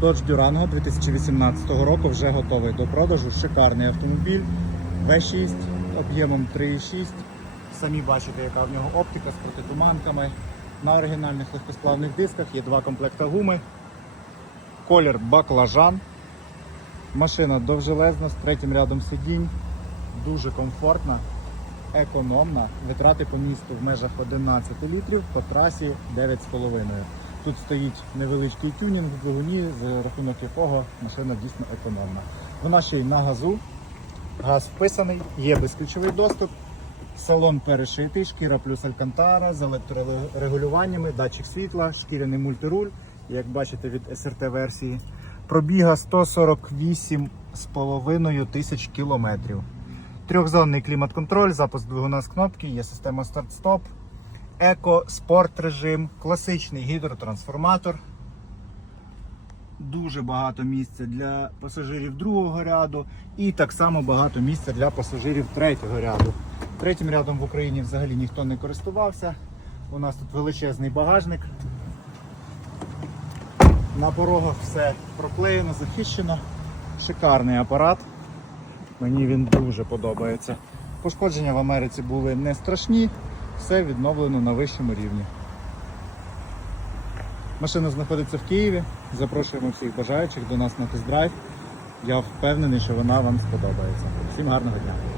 Dodge Durango 2018 року вже готовий до продажу. Шикарний автомобіль V6 об'ємом 3,6. Самі бачите, яка в нього оптика з протитуманками. На оригінальних легкосплавних дисках є два комплекта гуми. Колір баклажан. Машина довжелезна з третім рядом сидінь. Дуже комфортна, економна. Витрати по місту в межах 11 літрів, по трасі 9,5. Тут стоїть невеличкий тюнінг в двигуні, за рахунок якого машина дійсно економна. Вона ще й на газу. Газ вписаний, є безключовий доступ. Салон перешитий, шкіра плюс алькантара з електрорегулюваннями, датчик світла, шкіряний мультируль, як бачите від SRT версії. Пробіга 148,5 тисяч кілометрів. Трьохзонний клімат-контроль, запуск двигуна з кнопки, є система старт-стоп, еко, спорт режим, класичний гідротрансформатор. Дуже багато місця для пасажирів другого ряду і так само багато місця для пасажирів третього ряду. Третім рядом в Україні взагалі ніхто не користувався. У нас тут величезний багажник. На порогах все проклеєно, захищено. Шикарний апарат. Мені він дуже подобається. Пошкодження в Америці були не страшні, все відновлено на вищому рівні. Машина знаходиться в Києві. Запрошуємо всіх бажаючих до нас на тест-драйв. Я впевнений, що вона вам сподобається. Всім гарного дня!